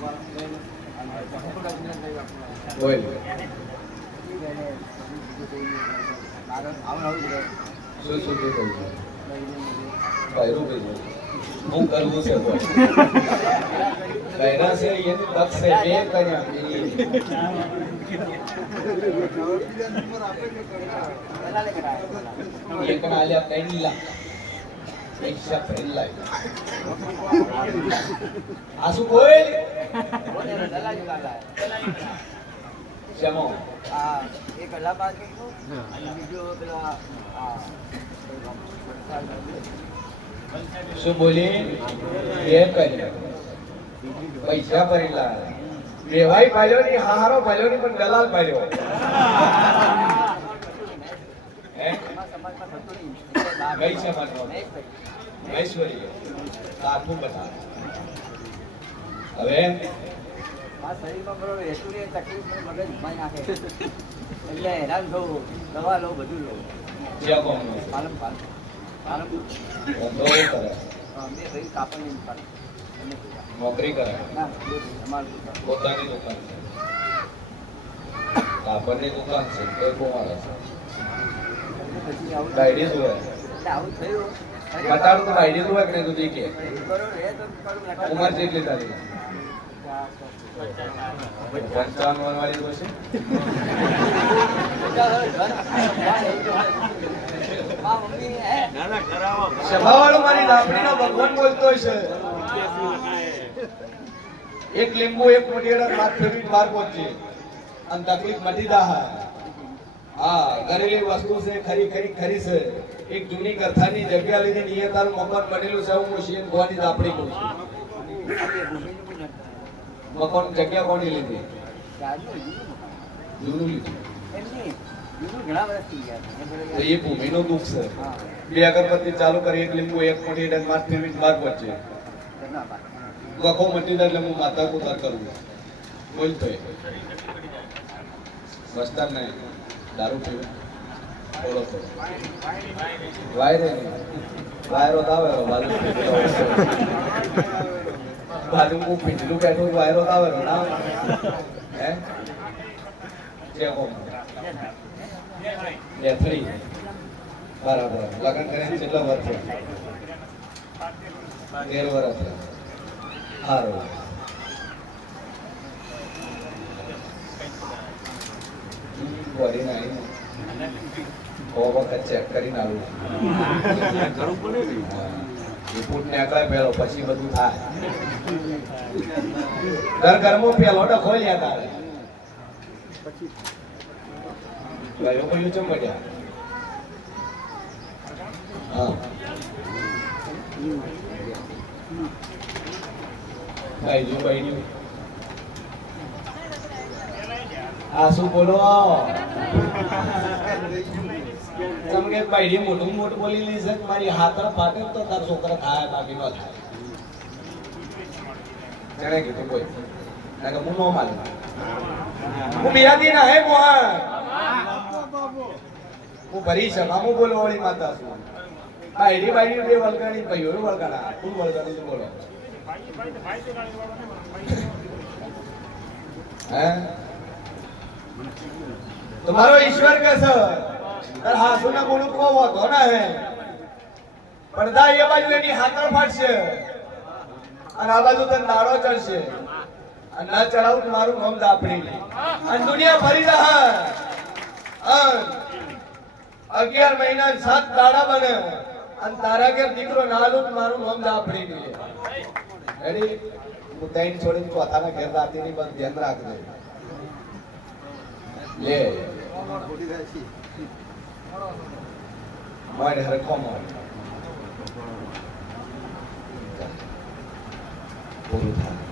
બોલ શું શું કહ્યું હું કરવું છે બોલ ગયરા છે એની તક છે બે કર્યા એક ના આલ્યા 3 લાખ પૈસા ફરી લાય આસુ બોલ શેમો એક અલ્હાબાદ અને બીજો પેલા શું બોલી એ કરી પૈસા ભરેલા દેવાઈ પાડ્યો ની હારો પાડ્યો ની પણ દલાલ પાડ્યો હે કઈ છે મારો ઐશ્વર્ય આખું બતા હવે આ શરીરમાં બરોબર ઐશ્વર્ય તકલીફ મને મગજ ઘુમાઈ નાખે એટલે હેરાન થવું દવા લો બધું લો જ્યાં કોમ પાલમ પાલમ પાલમ ધંધો કરે મેં ભાઈ કાપડની દુકાન નોકરી કરે ના અમારું પોતાની દુકાન કાપડની દુકાન છે તે કોમારે છે પછી આવું ડાયરી જોવે એટલે આવું થયું બતાડું તો ડાયરી જોવે કે નહીં તું કે બરોબર એ તો કરું ઉંમર કેટલી તારી 55 વાળી તો છે સભાવાળો મારી લાપડીનો ભગવાન બોલતો છે એક લીંબુ એક મોટીડા માથ ફેરવી બહાર પહોંચી અને તકલીફ મટી જા હા ઘરેલી વસ્તુ છે ખરી ખરી ખરી છે એક જૂની કથાની જગ્યા લીધી નિયતાલ મકાન બનેલું છે હું શિયન ગોવાની લાપડી કહું છું મકાન જગ્યા કોની લીધી જૂનું લીધું તો એ ભૂમિનો દુઃખ છે બે અગરબત્તી ચાલુ કરી એક લીંબુ એક મોટી ડન માથ ફેરવી બહાર પહોંચે ગખો મટી જાય એટલે હું માતા ઉતાર કરું બોલતો વસ્તાર નહીં દારૂ પીવે થોડો થોડો વાયરે વાયરો આવે બાજુ હું પીંડલું બેઠું વાયરો આવે ના હે જે કોમ બેથડી બરાબર લગ્ન કરીને કેટલા વર્ષ થયા 13 વર્ષ સારું બોડી નહીં વખત ચેક કરીને આવું રિપોર્ટ નીકળે પેલો પછી બધું થાય ઘરમાં પેલો ડખો લ્યા તારે ગયો કોઈ ચમ પડ્યા હા ભાઈ ભાઈ આ શું બોલો તમને ભાઈ મોટું મોટું બોલી લઈ છે મારી હાથ ફાટે તો તાર છોકરા થાય બાકી ન થાય જરા કીધું કોઈ હું ન માનું હું બિરાદી ના હે મોહન હું ભરી શકું હું બોલો વાળી માતા છું ભાઈ ભાઈ બે વળગાણી ભાઈઓ વળગાણા તું વળગાણી બોલો હે तुम्हारो ईश्वर कैसा तर हासू ना बोलू को होतो ना है પડદા એ બાજુ એની હાથર ફાટશે અને આ બાજુ તને દાડો ચડશે અને ના ચડાવું તો મારું નામ દાપડી અને દુનિયા ફરી રહે 11 મહિના 7 દાડા બને અને તારા ઘેર દીકરો નાલું તો મારું નામ દાપડી રેડી હું તૈન છોડીને ચોથાના ઘેર દાતી ની બસ ધ્યાન રાખજે લે મારે હરખો મોર પૂરું થાય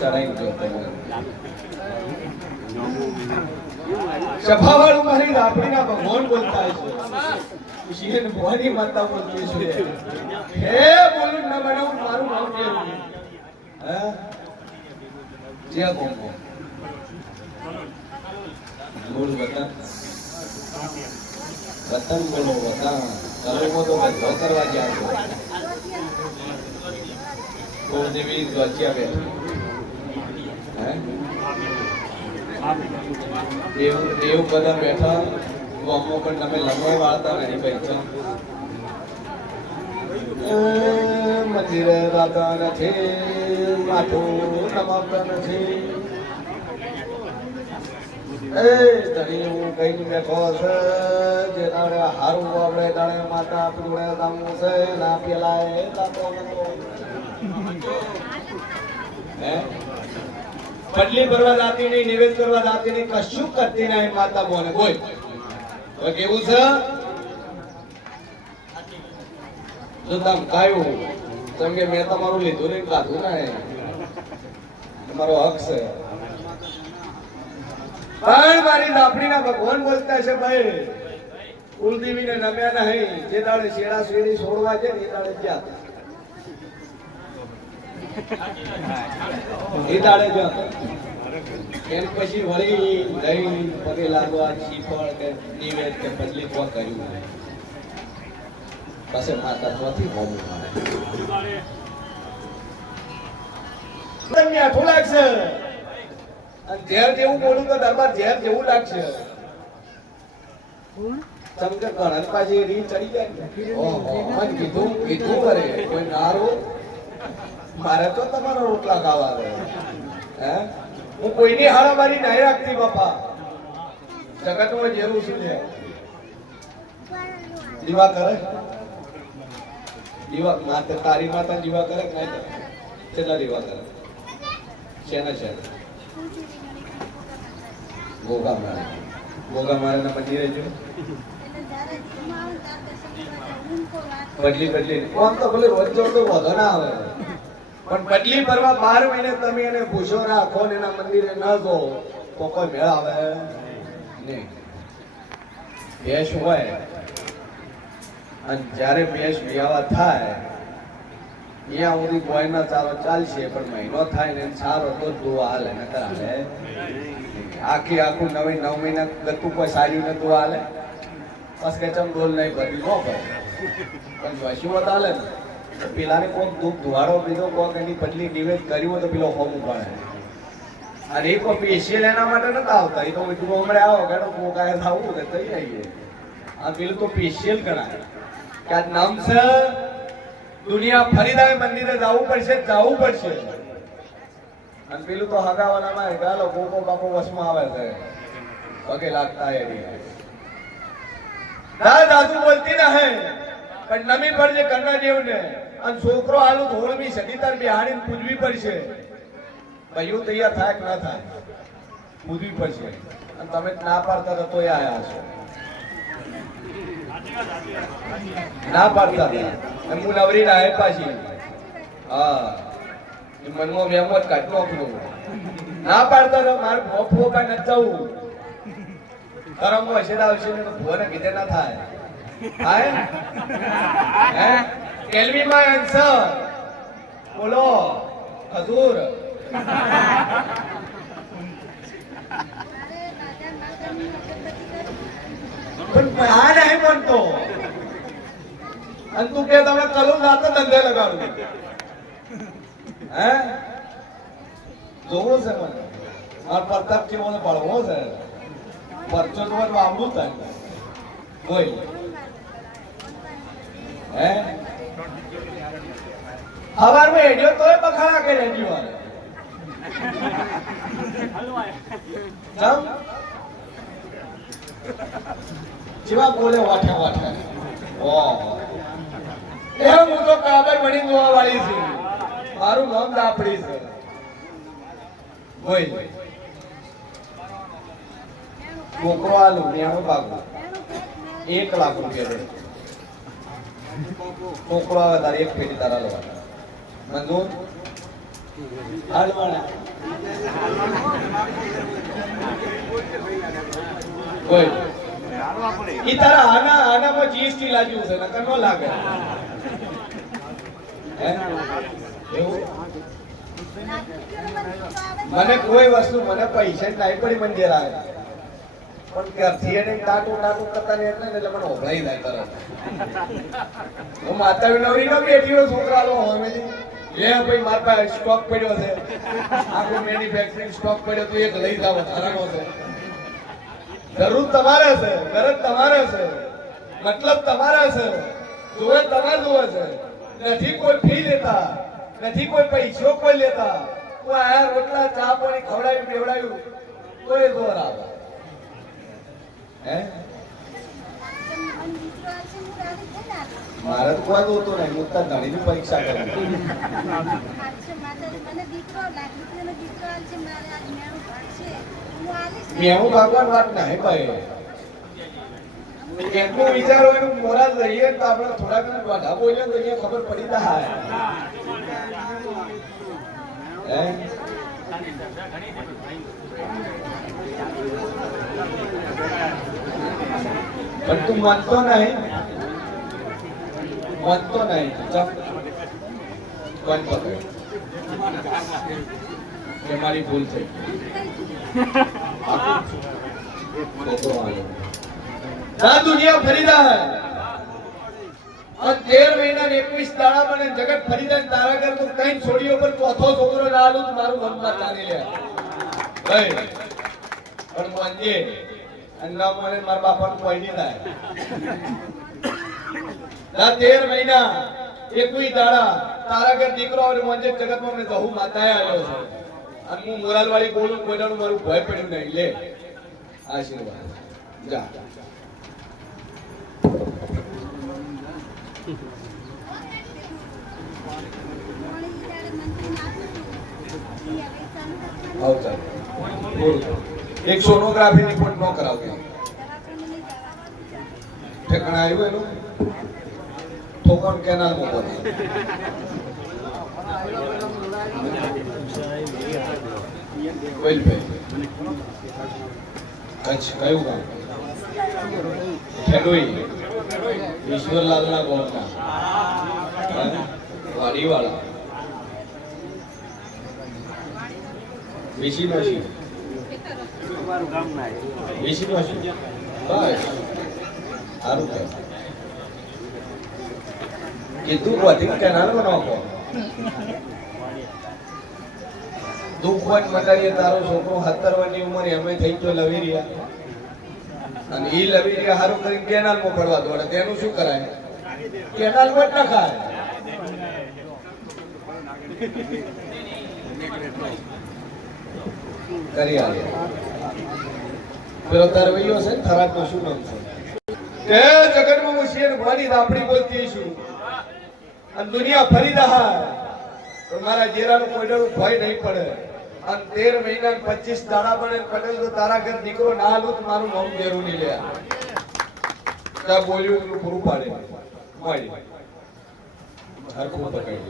ચડાઈ ગયો સભાવાળું મારી રાપડીના ભગવાન બોલતા છે શિયન ભવાની માતા બોલતી છે હે બોલું ન બનાવું મારું નામ કેવું હે જે કોમો બોલ વતન વતન બોલો વતન કલમો તો બધો કરવા જાવ કોઈ દેવી ગોચ્યા બેઠી હે એવું બધા બેઠા ગામો પણ તમે લંબાઈ વાળતા નહીં પૈસા મંદિરે રાતા નથી માથું નમાવતા નથી એ તરી હું કઈ બેઠો છે જે તારે હારું આપણે તારે માતા પીવડે દામું છે ના પેલાય દાતો હે પટલી ભરવા જાતી નહીં નિવેદ કરવા જાતી નહીં કશું કરતી નહીં માતા બોને કોઈ હવે કેવું છે જો તમ કાયું તમ કે મેં તમારું લીધું નહીં કાઢું ને તમારો હક છે પણ મારી દાપડીના ભગવાન બોલતા છે ભાઈ કુલદેવીને નમ્યા નહીં જે દાડે શેડા શેડી છોડવા છે ને એ દાડે જ્યાં એ દાડે જો એમ પછી વળી દહીં પગે લાગવા શ્રીફળ કે નિવેદ કે પતલી કોક કર્યું પછી માતા ત્યાંથી હોમું મળે મીઠું લાગશે અને ઝેર જેવું બોલું તો દરબાર ઝેર જેવું લાગશે સમજે ગણન પાછી રી ચડી જાય ઓહો મને કીધું કરે કોઈ નારો મારે તો તમારો રોટલા ખાવા દે હે હું કોઈની હારામારી નહીં રાખતી બાપા જગતમાં જેવું શું છે દીવા કરે દીવા માતા તારી માતા દીવા કરે કે નહીં કરે કેટલા દીવા કરે શેના છે ગોગા મારે ના મંદિરે જો બદલી કોણ તો ભલે રોજ જોડ તો વધો ના આવે પણ બદલી ભરવા 12 મહિને તમે એને પૂછો રાખો ને એના મંદિરે ન જો તો કોઈ મેળ આવે નહીં ભેંસ હોય અને જ્યારે ભેંસ વિયાવા થાય ત્યાં સુધી કોઈના ચારો ચાલશે પણ મહિનો થાય ને સારો તો દુઆ હાલે ન હાલે આખું 9 મહિના ગતું કોઈ સાર્યું ને દુઆ હાલે બસ કે ચમ ડોલ નહીં ભરવી ન ભરે પણ જોશીવત હાલે ને પેલાને કોઈક દુઃખ ધુવાડો પીધો કોઈક એની પટલી નિવેદ કર્યું હોય તો પેલો હોમું પડે અને એ કોઈ પેશિયલ એના માટે નતા આવતા એ તો તું હમણાં આવો કે હું કાંઈ આવું કે થઈ આવીએ આ પેલું તો સ્પેશિયલ ગણાય કે આ નામ છે દુનિયા ફરીદાય મંદિરે જવું પડશે અને પેલું તો હગાવાનામાં ગાલો ગોગો બાપો વસમાં આવે છે પગે લાગતા એની દાદુ બોલતી ના હે પણ નમી પડશે કન્ના દેવને અને છોકરો આલુ ધોળમી સદીતાર બિહાડીને પૂજવી પડશે ભાઈઓ તૈયાર થાય કે ના થાય પૂજવી પડશે અને તમે ના પાડતા તો તોય આયા છો ના પાડતા હતા હું નવરી ના હે પાછી હા મનમાં વેમો જ કાઢ નાખું ના પાડતા તો મારું ભોફો કઈ ન જવું કરમ હશે આવશે ને તો ભુવાને કીધે ના થાય થાય હે કેલ્વીમાં આન્સર બોલો હજુર પણ આ નહીં બનતો અને તું કે તમે કલું રાતે ધંધે લગાડું હે જોવો છે મને મારા પ્રતાપ કેવો પડવો છે પરચો તો આંબું થાય કોઈ હે હવારમાં હેડ્યો તોય બખાડા કે રેડી વાળે જમ જેવા બોલે વાઠે ઓહો એ હું તો કાબર બની જોવા વાળી છું મારું નામ દાપડી છે બોલ છોકરો આલુ નેણું ભાગું 1 લાખ રૂપિયા દે છોકરો આવે તારે એક પેટી તારા લેવા મંજૂર હાલવાના કોઈ ઈ તારા આનામાં જીએસટી લાગ્યું છે નકર નો લાગે હે એવું મને કોઈ વસ્તુ મને પૈસા નહીં પડી મંદિર આવે પણ ઘરથી એને ટાટું કરતા ને એટલે મને ઓભળાઈ જાય તરત હું માતા નવરી ન બેઠી હોય છોકરા લો હવે લે ભાઈ મારા પાસે સ્ટોક પડ્યો છે આખો મેન્યુફેક્ચરિંગ સ્ટોક પડ્યો તો એક લઈ જાવ ધારાનો છે જરૂર તમારે છે ગરજ તમારે છે મતલબ તમારે છે જોવે તમારે જોવે છે નથી કોઈ ફી લેતા નથી કોઈ પૈસો કોઈ લેતા કોઈ આ રોટલા ચા પાણી ખવડાવ્યું પીવડાવ્યું કોઈ જોર આવે હે મારે તો કોઈ જોતું નહીં હું તાર ધણીની પરીક્ષા કરું મેં ભગવાન વાત નહીં ભાઈ કેટલું વિચારો એનું મોરા લઈએ તો આપણે થોડા ઘણા વાઢા બોલીએ તો અહીંયા ખબર પડી જાય હે પણ તું માનતો નહીં ચપ કોણ પકડે કે મારી ભૂલ થઈ ના દુનિયા ફરીદા હૈ और 13 महीना ने 21 दाड़ा बने जगत फरीदा तारागर को कहीं छोड़ियो पर चौथो छोकरो डालू तो मारू मन में जाने ले भाई और मंजे अन्ना मोने मार बापा को कोई नहीं लाए ना 13 महीना 21 दाड़ा तारागर દીકરો और मंजे जगत में मैं जहू माताए आयो છે અને હું મોરાલ વાળી બોલું કોઈનું મારું ભય પડ્યું નહીં લે આશીર્વાદ જા एक सोनोग्राफी रिपोर्ट नो कराओगे ठेकाना આવ્યું એનું ઠોકર કેનાલ માં બોલ વેલ ભાઈ કચ્છ કયું ગામ ખેડોઈ ઈશ્વરલાલ ના ગોળના વાડીવાળા બેસી નોશી તમારું ગામ ના બેસી નોશી બસ સારું કે કીધું વધી કેનાલ માં નાખો દુઃખ વન મંડારીએ તારો છોકરો 17 વર્ષની ઉંમરે અમે થઈ ગયો લવીરિયા અને ઈ લવીરિયા હારું કરીને કેનાલ માં પડવા દોડે તેનું શું કરાય કેનાલ માં જ નખાય કરી આવે પેલો તરવૈયો છે થરાદ નો શું નામ છે તે જગતમાં મુશિયર ભવાની આપણી બોલતી છું અને દુનિયા ફરી રહા તો મારા જેરાનો કોઈ ડર ભય નહીં પડે અને 13 મહિના 25 દાડા બને પટેલ તો તારા ઘર દીકરો ના હાલું તો મારું નામ જેરું નહીં લે ત્યાં બોલ્યું એટલું પૂરું પાડે મળી હરખું પકડી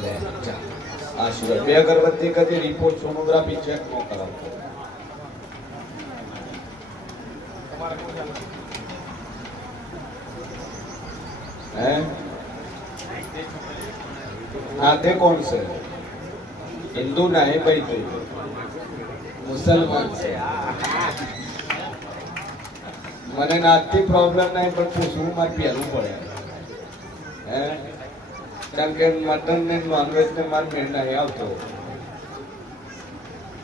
લે જા આશીર્વાદ બે અગરબત્તી કરી રિપોર્ટ સોનોગ્રાફી ચેક નો કરાવતો હે હા તે કોણ છે હિન્દુ ના હે ભાઈ તું મુસલમાન છે મને નાથી પ્રોબ્લેમ નહીં પણ પૂછવું મારે પહેરવું પડે હે કારણ કે મટન ને નોનવેજ ને માર મેળ નહીં આવતો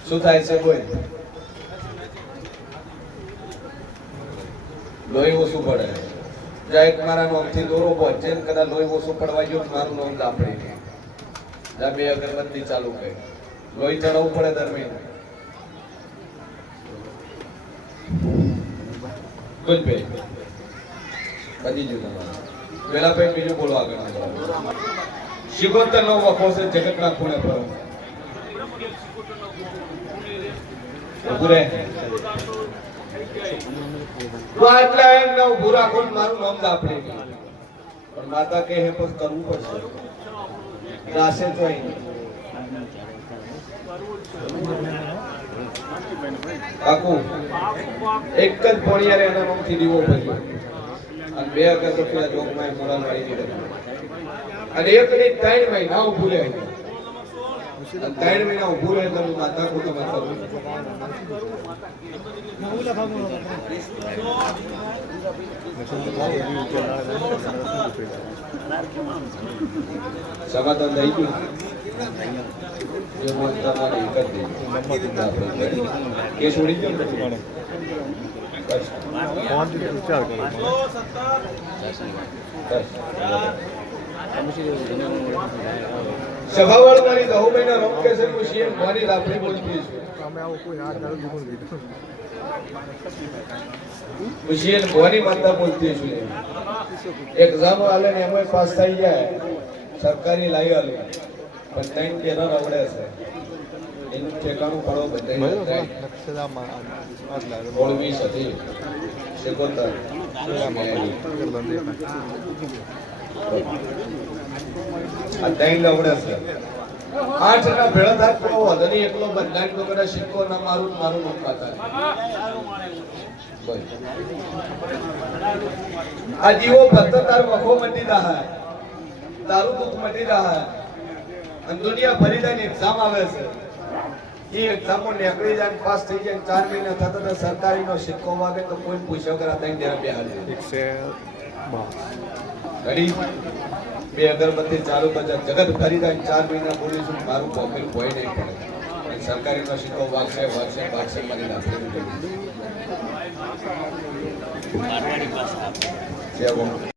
શું થાય છે કોઈ લોહી ઓછું પડે જાય મારા નામથી દોરો પહોંચે ને કદાચ લોહી ઓછું પડવા ગયો મારું નામ લાપડી જા બે અગરબત્તી ચાલુ કરી લોહી ચડાવવું પડે દર મહિને ગુડ ભાઈ બધી જ પેલા ભાઈ બીજું બોલો આગળ શિકોતર નો વખો છે જગતના ખૂણે પર ઉભરે તો આટલા એમ ન ઉભું રાખો મારું નામ આપડે પણ માતા કહે પણ કરવું પડશે રાસે જોઈ કાકુ એક જ પોણિયારે એના નામથી દીવો ભર્યો અને 2 રૂપિયા જોગમાં મોડા વાળી દીધા અને એક ની 3 મહિના ઊભું રહે અને 3 મહિના ઊભું રહે તો માતા કુટુંબ સમાધાન થઈ ગયું કે છોડી દો સભાવાળો મારી 10 મહિના રોક કે છે સીએમ મારી લાફડી બોલતી છે સીએમ ભવાની માતા બોલતી છે એક્ઝામ આલે ને એમાં પાસ થઈ જાય સરકારી લાઈ આલે પણ ટાઈમ કેનો રવડે છે એનું ઠેકાણું પડો બધાય ઓળવી સતી શેકોતર આ ટાઈમ રવડે છે 8 ના ભેળા થાય તો વધની એકલો બંધાણ તો કરે સિક્કો ના મારું મારું મુકાતા આ જીવો ભક્ત તાર મખો મટી રહા તારું દુઃખ મટી રહા અને દુનિયા ભરી જાય એક્ઝામ આવે છે એ એક્ઝામ નીકળી જાય પાસ થઈ જાય 4 મહિના થતા તો સરકારીનો સિક્કો વાગે તો કોઈ પૂછ્યો કરા તઈ દેરા બેહાડી ઘડી બે અગરબત્તી ચાલુ બધા જગત ફરી જાય 4 મહિના બોલીશું મારું પોકેટ ભોય નહીં પડે સરકારીનો સિક્કો વાગશે મને નાખી